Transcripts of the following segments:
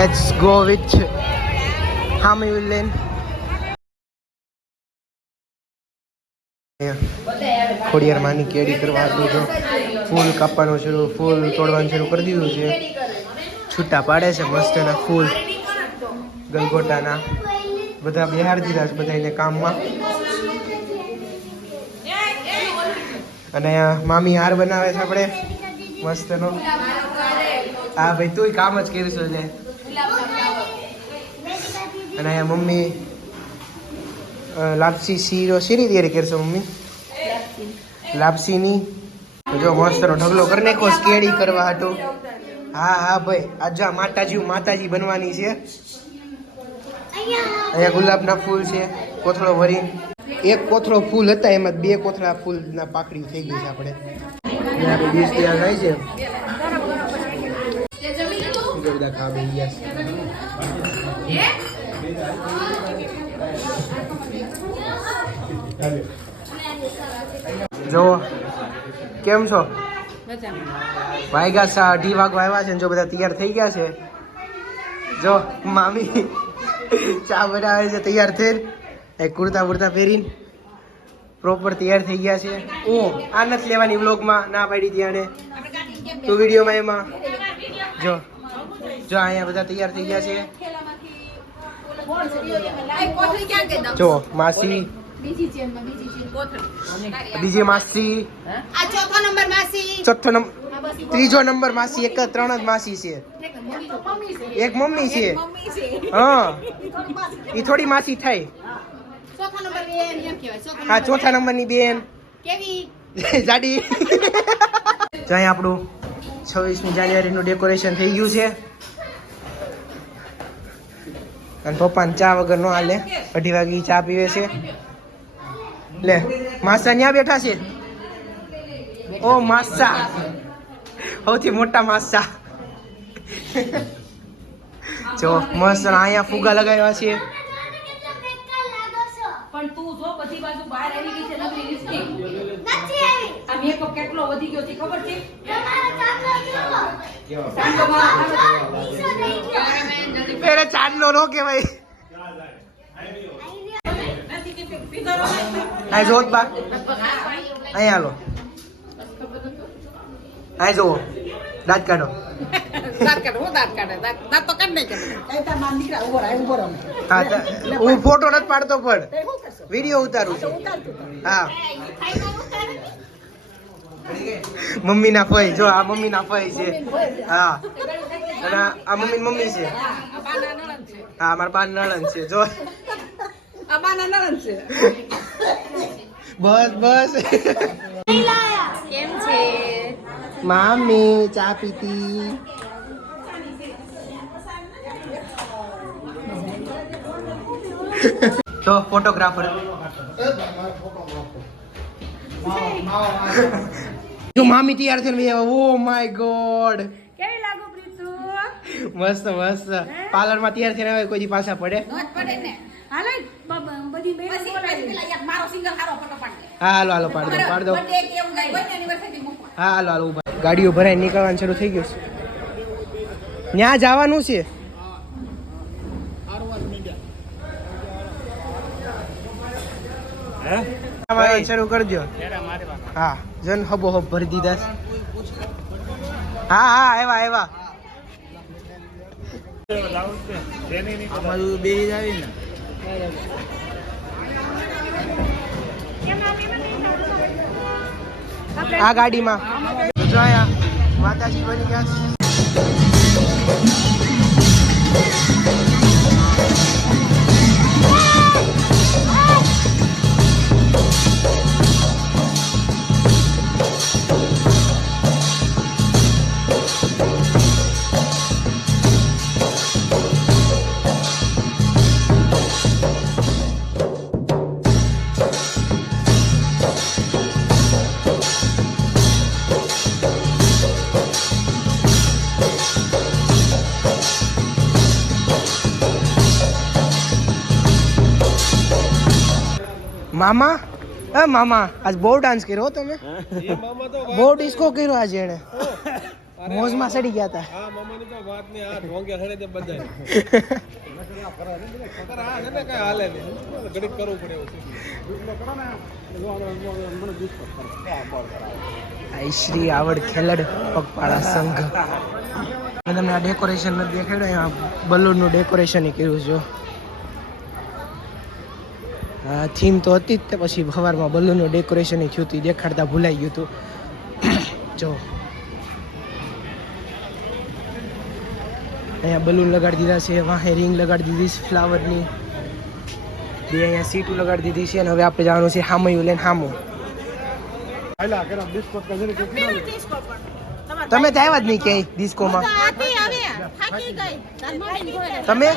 Let's go with Hami Villain. Khodiyar માની કેરી કરવા આટલું છે. ફૂલ કાપવાનું શરૂ, ફૂલ તોડવાનું શરૂ કરી દીધું છે. છૂટા પાડે છે મસ્તના ફૂલ ગલગોટાના. બધા બિહાર દીધા છે બધા એને કામમાં. અને મામી હાર બનાવે છે આપણે મસ્તનો. હા ભાઈ તું કામ જ કરીશું એટલે. અને અહીંયા મમ્મી લાપસી શીરો શીરી તૈયારી કરશો મમ્મી? લાપસીની જો મસ્તનો ઢગલો કરી નાખો કેડી કરવા હાટું. હા હા ભાઈ આજ માતાજી બનવાની છે. અહીંયા ગુલાબના ફૂલ છે કોથળો ભરી. એક કોથળો ફૂલ હતા એમાં 2 કોથળા ફૂલના પાકડી થઈ ગઈ છે આપણે. આપણે ડીશ તૈયાર થાય છે. બધા ખા બેસી ગયા છે. જો કેમ છો? વાગ્યા 2:30 વાગવા આવ્યા છે ને જો બધા તૈયાર થઈ ગયા છે. જો મામી ચા બનાવે છે તૈયાર થઈને. એક કુર્તા બુર્તા પહેરીને પ્રોપર તૈયાર થઈ ગયા છે. આ નથી લેવાની વ્લોગમાં, ના પાડી ત્યારે તો વિડીયોમાં એમાં જો અહીંયા બધા તૈયાર થઈ ગયા છે. જો માસી બીજી માસી ચોથો નંબર ત્રીજો નંબર માસી. 3 જ માસી છે. એક મમ્મી છે. હા એ થોડી માસી થાય. હા ચોથા નંબરની બેન જાડી. જ્યાં આપણું 26મી જાન્યુઆરીનું ડેકોરેશન થઈ ગયું છે. અને પપ્પાને ચા વગર ન હાલે. 2:30 વાગે ચા પીવે છે. લે માસા ન્યા બેઠા છે. ઓ માસા સૌથી મોટા માસા. જો મસ્ત અહીંયા ફુગા લગાવ્યા છે. પણ તું જો બધી બાજુ બહાર આવી ગઈ છે નકરી લિપસ્ટિક નથી આવી. આ મેકઅપ કેટલો વધી ગયો છે ખબર છે? પેરે ચાંદલો નો કહેવાય. આ જોત બા અહીંયા હાલો. આ જો દાંત કાઢો. હું ફોટો નથી પાડતો પણ વિડીયો ઉતારું છું. હા મમ્મી ના ફઈ જો આ મમ્મી ના ફઈ છે. હા અને આ મમ્મી છે. હા મારા બા નણંદ છે. જો બસ કેમ છે મામી ચા પીતી. તો ફોટોગ્રાફર જો મામી તૈયાર થઈને ઓ માય ગોડ કેવી લાગુ પ્રીતુ? મસ્ત પાર્લરમાં તૈયાર થઈને આવે કોઈ દી પાછા પડે પડે ને. હાલે બધી બેન બોલાવી મારો સિંગલ હારો ફોટો પાડ. હા હાલો પાડ દો બર્થડે કેવું ગઈ હોય એનિવર્સરી મૂકો. હા હાલો ઉભા. ગાડીઓ ભરાઈ નીકળવાનું શરૂ થઈ ગયું છે. ત્યાં જવાનું છે. શરૂ કરજો. હા જન હબો હબ ભરી દીધા. હા આવ્યા આ ગાડીમાં જો આયા માતાજી બની ગયા છે. મામા મામા આજ બહુ ડાન્સ કર્યો તમે. બહુ ડિસ્કો કર્યો આજે એને. મોજમાં સડી ગયા હતા. હા મમ્મીની તો વાત ને આ ઢોંગે હણે તે બધાય આ છે ને કઈ હાલે નહીં ઘડીક કરવું પડે એવું છે. શ્રી આવડ ખેલડ પગપાળા સંઘ. મેં તમને આ ડેકોરેશન નથી દેખાડ્યું, અહીંયા બલૂનનું ડેકોરેશન કર્યું છે. થીમ તો હતી જ તે, પછી સવારમાં બલૂનનું ડેકોરેશન થયું હતું, દેખાડતા ભૂલાઈ ગયું હતું. જો અહીંયા બલૂન લગાડી દીધા છે, વાહે રિંગ લગાડી દીધી છે ફ્લાવરની, બે અહીંયા સીટું લગાડી દીધી છે. અને હવે આપણે જવાનું છે હામયું લઈને હામું. તમે તો આવ્યા જ નહીં ક્યાંય ડિસ્કોમાં. તમે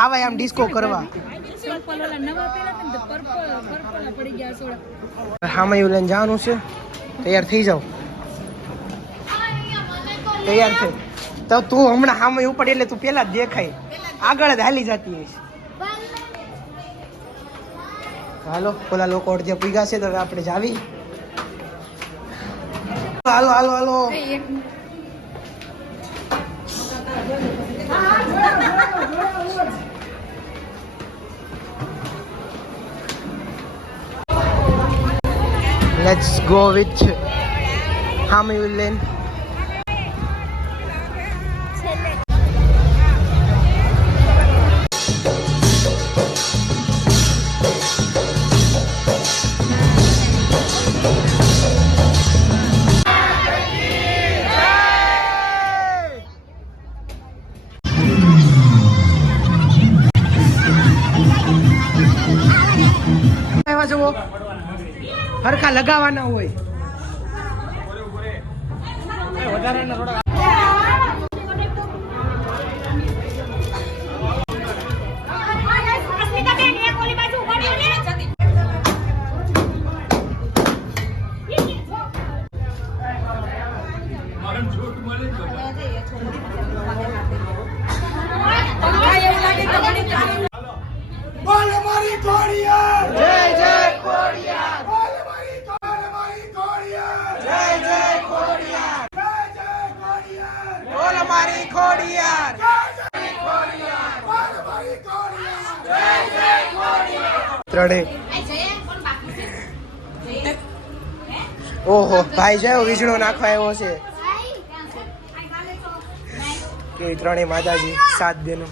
આવા આમ ડિસ્કો કરવા હામયું લઈને જવાનું છે. તૈયાર થઈ જાઓ, તૈયાર થઈ તો તું હમણાં હામય ઉપર એટલે તું પેલા જ દેખાય, આગળ જ હાલી જતી હશે. હાલો પેલા લોકો અડધે પૂગ્યા છે, તો હવે આપણે જાવી. હાલો હાલો હાલો. Let's go with Hamilton Lane. હરખા લગાવવાના હોય. ઓહો ભાઈ જાય વીજળો નાખવા આવ્યો છે કે ત્રણેય માતાજી સાત બેનો.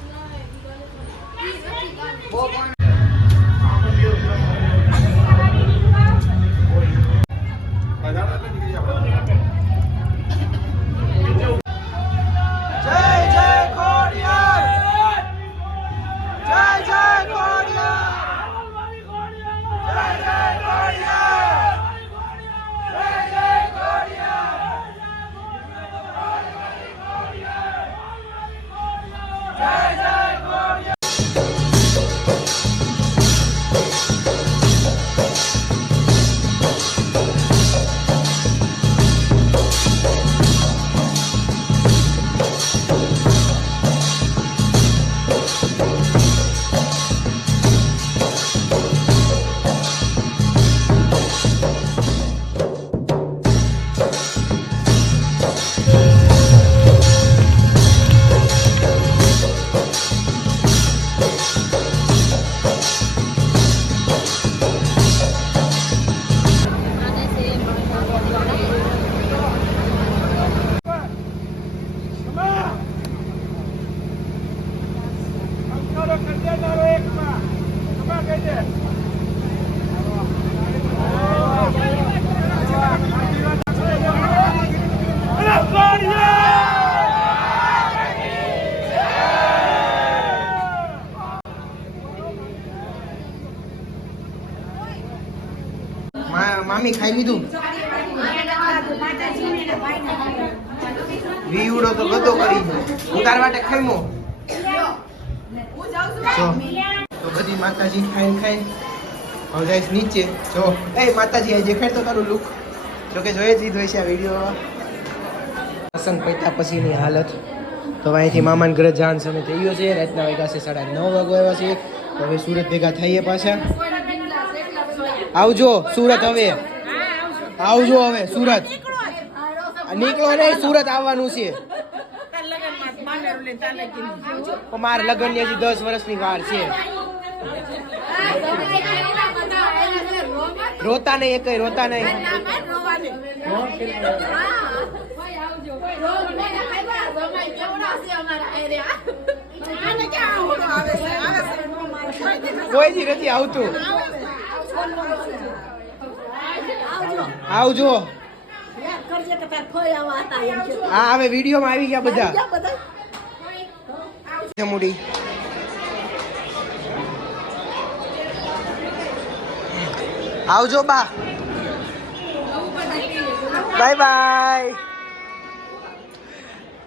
મામી ખાઈ લીધું? વીવડો તો ગતો કરી ઉતાર વાટે ખાઈમો તો બધી માતાજી ખાઈ હવે જઈશ નીચે. જો એ માતાજી આ દેખાડ તો તારું લુક, જો કે જોઈ જ લીધો છે આ વિડીયો. પસંદ પડતા પછીની હાલત તો અહીંથી મામાને ઘરે જવાનો સમય થઈ ગયો છે. રાતના વાગ્યા છે 9:30 વાગ્યા છે. હવે સુરત ભેગા થઈએ પાછા. આવજો સુરત, હવે આવજો હવે સુરત. નીકળો નહીં, સુરત આવવાનું છે. પણ મારે લગ્ન ની હજી 10 વર્ષની વાર છે. રોતા નહીં એક રોતા નહીં. કોઈ જી નથી આવતું. આવજો. હા હવે વિડીયોમાં આવી ગયા બધા. જમુડી આવજો બા. Bye bye.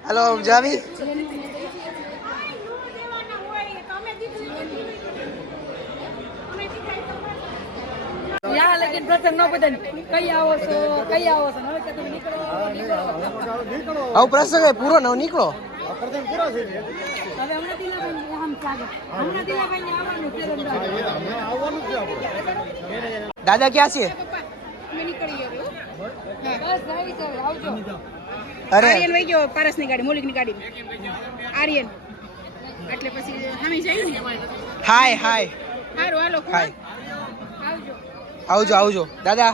હાલો જાવી. યા લેકિન પ્રસંગ ન બદલ કઈ આવો છો હવે કે તમે નીકળો. આવું પ્રસંગ પૂરો ન નીકળો. હવે હમણાં દિલાભાઈ આમ ચાલે હમણાં દિલાભાઈ આવવાનું છે દાદા ક્યાં છે? અમે નીકળી ગયા બસ આવી છે આવજો. અરે આર્યન વઈ ગયો પારસની ગાડી મોલિકની ગાડી આર્યન એટલે પછી હામી જાય ને હાય હાય સારું હાલો હાય આવજો આવજો આવજો દાદા.